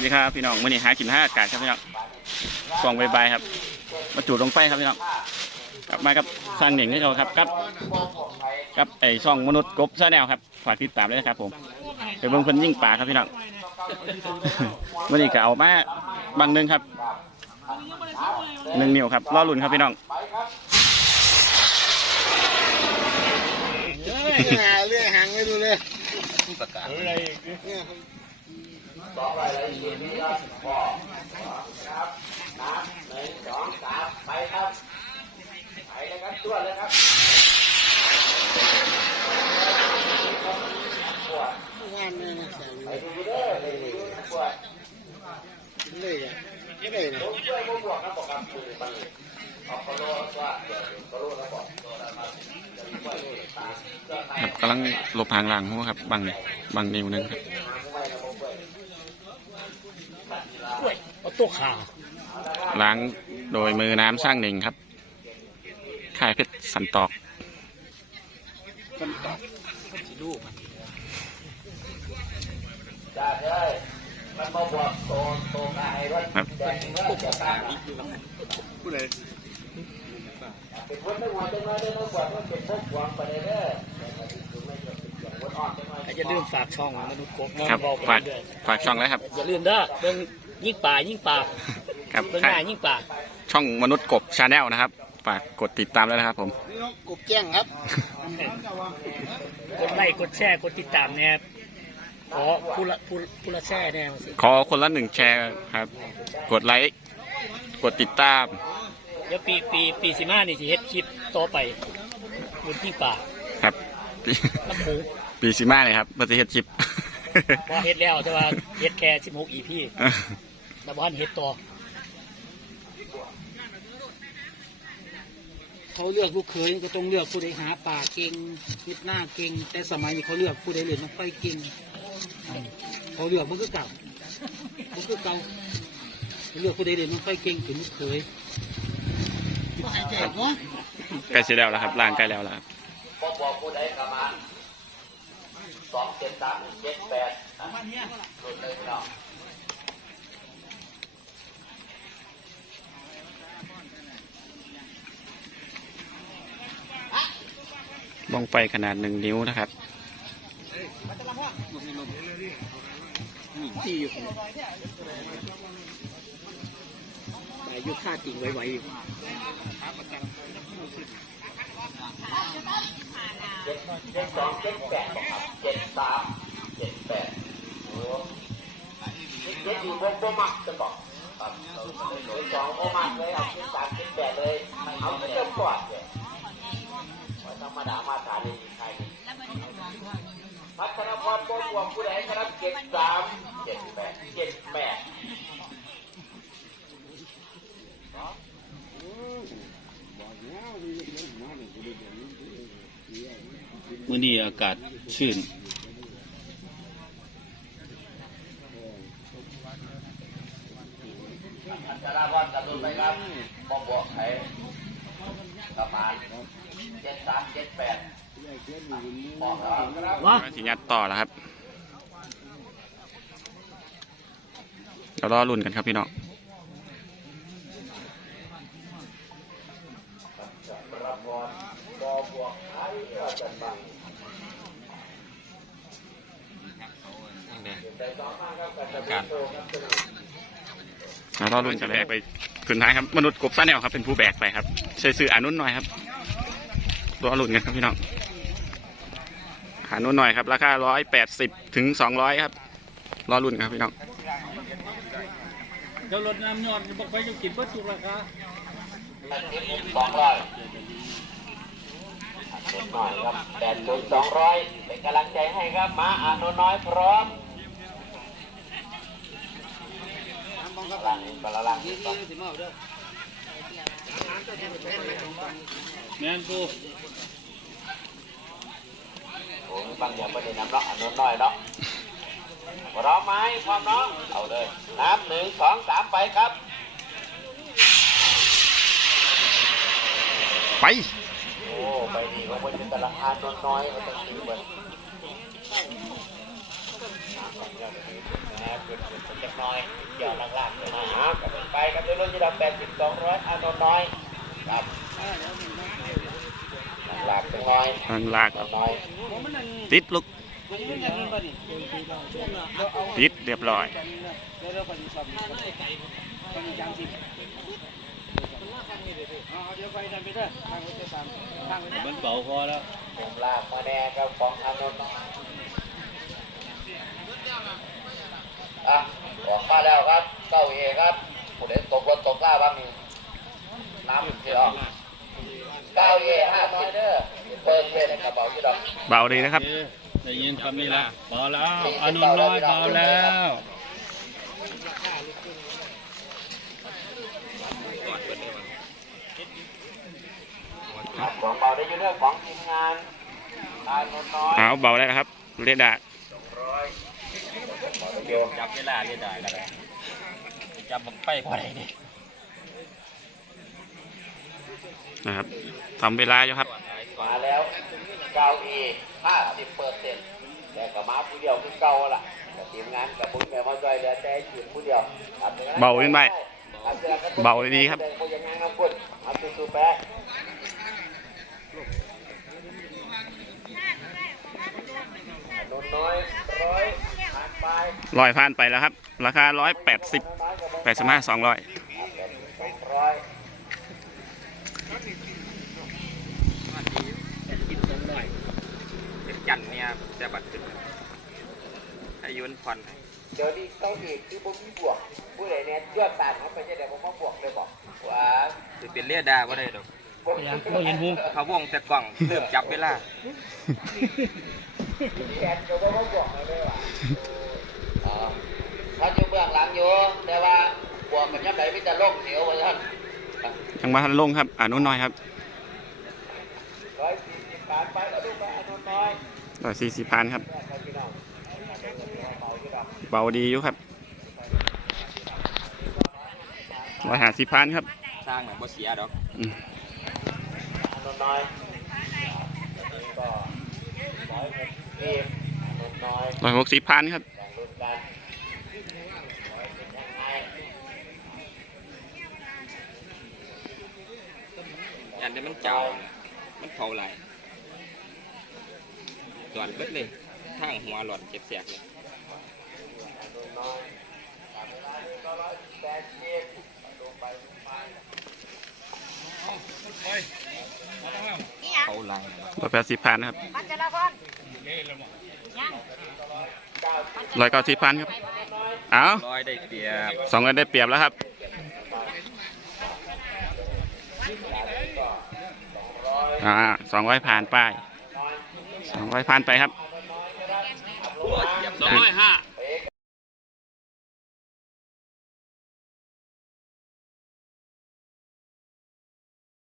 วัสดีครับพี่น้องมื่อนี้หากินห้าอากาศครับพี่น้องส่องใบๆครับ มาจูดลงไฟครับพี่น้องกลับมากับสร้างเหน่งให้เราครับกับกับไอ้ช่องมนุษย์กบซาแนวครับฝากติดตามด้วยนะครับ ผมไปเบิ่งเพิ่นยิ่งป่าครับพี่น้องมื่อนี้ก็เอามาบางหนึงครับหนึ่งนิ้วครับรอลุ่นครับพี่น้องเรื่อยเรื่ อยหางไม่ดูเลยงานเนี่ยนะแสงเลยอะไม่ได้นะครับกำลังหลบหางหลังหัวครับบางบางนิ้วหนึงครับ เอาตัวขา ล้างโดยมือน้ำสร้างเหน่งครับ ค่ายเพชรสันตอกคนตอบลูกครับผู้ใดอย่าลืมฝากช่องมนุษย์กบครับเบาไปฝากเรื่อยฝากช่องแล้วครับอย่าลืมเด้อเบิ่ง ยิ่งป่ายิ่งป่าครับเบิ่งหค่ายน้ายิ่งป่าช่องมนุษย์กบชาแนลนะครับฝากกดติดตามแล้วนะครับ ผมนี่น้องกบแจ้งครับ กดไลค์กดแชร์กดติดตามแน่ขอผู้ละผู้ผู้ละแชร์แน่สิขอคนละหนึ่งแชร์ครับ กดไลค์กดติดตาม เดี๋ยวปีปีปีสิมานี่สิเฮ็ดคลิปต่อไปบนยิ่งป่าครับปีน้ำหมูปีซีมาเลยครับปฏิเฮ็ดคลิป พอเฮ็ดแล้วแต่ว่าเฮ็ดแค่16 EP แต่บ่ทันเฮ็ดต่อเขาเลือกลูกเขยก็ต้องเลือกผู้ใดหาป่าเก่งคิดหน้าเก่งแต่สมัยนี้เขาเลือกผู้ใดเรียนมันไฟเก่งเขาเลือกมันก็เก่ามันก็เก่าเขาเลือกผู้ใดเรียนมันไฟเก่งถึงลูกเขยก็หายใจเนาะใกล้เสร็จแล้วแล้วครับล่างใกล้แล้วแล้วครับ สองเจ็ดสามเจ็ดแปดหลุดเลยพี่น้องบ้องไฟขนาดหนึ่งนิ้วนะครับที่อยู่แต่ยุค่าจริงไว้ๆอยู่ เจ็ดเจ็ดสองเจ็ดแปดบอกครับเจ็ดสามเจ็ดแปดโอ้เจ็ดอยู่บนโบมักจะบอกครับเจ็ดสองโบมักเลยเอาเจ็ดสามเจ็ดแปดเลยเอาเจ็ดก่อน มื้อนี้อากาศชื้นอันตราวันกับดุลไปครับบอกบอกใครประมาณเจ็ดสามเจ็ดแปดบอกครับว่าสิยัดต่อแล้วครับเดี๋ยวรอรุ่นกันครับพี่น้องแล้วร อรุ่นกันแบกไปคืนท้ายครับ มนุษย์กบซ่าแนวครับเป็นผู้แบกไปครับใช้ซื้ออานุ่นหน่อยครับรอรุ่นกันครับพี่น้องหานุ่นหน่อยครับ ราคาร้อยแปดสิบถึงสองร้อยครับรอรุ่นครับพี่น้องเดี๋ยวรถน้ำยอดบอกไปจะกินเพื่อถูกราคาสองร้อยเด็กหน่อยครับแปดจุดสองร้อยเป็นกำลังใจให้ครับมาอานุน้อยพร้อม ลังพลังยี่สิบสิบเอาเด้อแม่นกูโอ้ยบางอย่างประเด็นน้ำเนาะอานุน้อยเนาะพร้อมไหมพร้อมเนาะเอาเลยนับหนึ่งสองสามไปครับ ไป โอ้ ไปดีของมันเป็นแต่ละทานน้อยๆมันต้องซื้อมัน เล็กน้อยเกี่ยวล่างๆนะฮะไปกันด้วยรุ่นยี่ดับแปดสิบสองร้อยอานนท์น้อยครับหลักน้อยทางลากครับน้อยติดลูกมันยังเงินบ่นี่ติดเรียบร้อยแล้วเราไปสอบไปจังสิเอาเดี๋ยวไปนั่นไปเด้อทางไปเด้อตามทางไปมันเบาพอแล้วผมลากมาแน่ครับของอานนท์น้อยอะออกมาแล้วครับเก้าเอครับผู้ใดตกรถตกล่าบ้างนี่น้ำที่ออกเก้าเอห้าสิบเปิดเส้นกระเป๋าที่ดอก เบาดีนะครับได้ยินคำนี้ละเบาแล้วอานนท์น้อยเบาแล้วของเบาได้อยู่เรื่องของทีมงานอานนท์น้อยเอาเบาได้แล้วครับเรียดดาเดียวจับเวลาเรียได้แล้วจับบักไปพอได้ดินะครับทำเวลาอยู่ครับมาแล้ว เก้าอีห้าสิบเปอร์เซ็นต์แต่กับมาผู้เดียวคือเก่าล่ะแต่ทีมงานกับบุญแม่มาด้วยเหลือแต่ทีมผู้เดียวเบาขึ้นไปเบาดีครับผู้ยังไงน้องคุณเอาสู้ๆแป๊ะนนน้อยร้อยผ่านไปร้อยพันไปแล้วครับ ราคาร้อยแปดสิบแปดสิบห้าสองร้อย สองร้อย จันเนี่ยแต่บัตรขึ้นอายุนผ่อนเดี๋ยวนี้เก้าอีคือผมมีบวกผู้ใดเนี่ยยอดตานเขาไปจะได้ผมมาบวกเลยบอกว่าจะเป็นเรียดาบ่ได้ดอกบ่เห็นหูเขาวงแต่กล่องเริ่มจับเวลาแขนก็บ่มาบวกเลยเลยว่ะเออถ้าอยู่เบื้องหลังอยู่แต่ว่าบวกกันยังไงมิจะลงเสียวว่าท่านยังมาทันลงครับ อ่านุ่นน้อยครับ ร้อยสี่สิบการไปแล้วดูไปอนุน้อย ร้อยสี่สิบพันครับแม่ครับพี่น้องเบาอยู่ดอกเบาดีอยู่ครับร้อยห้าสิบพันครับสร้างหนังบ่เสียดอกอืมอนุน้อยก็ร้อยหกสิบอนุน้อยร้อยหกสิบพันครับแบ่งรุ่นกันร้อยเป็นยังไงยันเดี๋ยวมันเจ้ามันเผาไหล หลอดเบิดเลยทางหัวหลอดเจ็บเสียกเลยเขาลังร้อยแปดสิบพันครับพัชรพรยังร้อยเก้าสิบพันครับ เอาร้อยได้เปรียบสองเงินได้เปรียบแล้วครับอ่าสองร้อยผ่านไปส องร้อยผ่านไปครับสองร้อยห้า